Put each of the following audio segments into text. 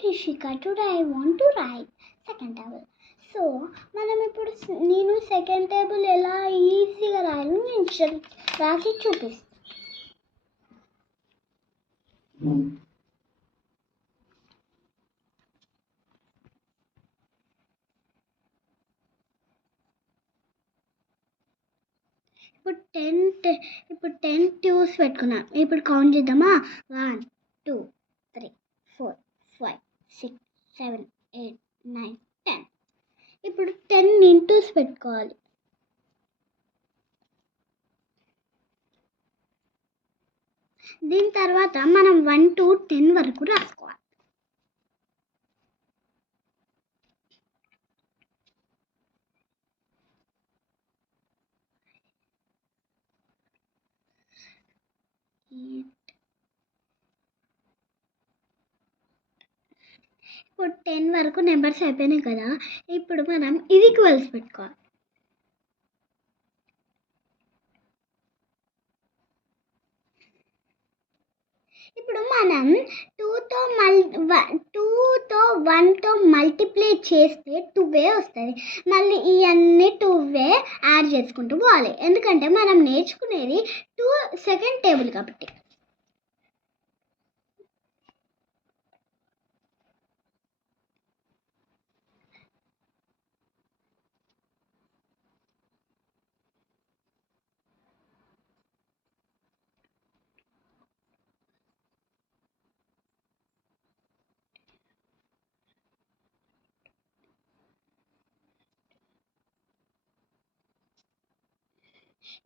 Trishika. Today I want to write second table. So మనం ఇప్పుడు నేను సెకండ్ టేబుల్ ఎలా ఈజీగా రాయాలో నేను రాసి చూపిస్తాను. ఇప్పుడు 10 ట్యూస్ పెట్టుకున్నాం. ఇప్పుడు కౌంట్ చేద్దామా? 1 2 3 4 5 6 7 8 9 10. ఇప్పుడు 10 ఇంటూస్ పెట్టుకోవాలి. దీని తర్వాత మనం 1 to 10 వరకు రాసుకోవాలి. ఇప్పుడు 10 వరకు నెంబర్స్ అయిపోయినాయి కదా. ఇప్పుడు మనం ఇది ఈక్వల్స్ పెట్టుకోవాలి. ఇప్పుడు మనం 2తో 1తో మల్టిప్లై చేస్తే 2 వస్తుంది. మళ్ళీ ఇవన్నీ 2 యాడ్ చేసుకుంటూ పోవాలి, ఎందుకంటే మనం నేర్చుకునేది 2 సెకండ్ టేబుల్ కాబట్టి.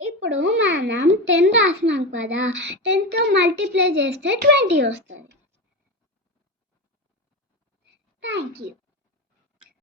ఇప్పుడు మనం 10 రాసినాం కదా, 10తో మల్టిప్లై చేస్తే 20 వస్తుంది. Thank you.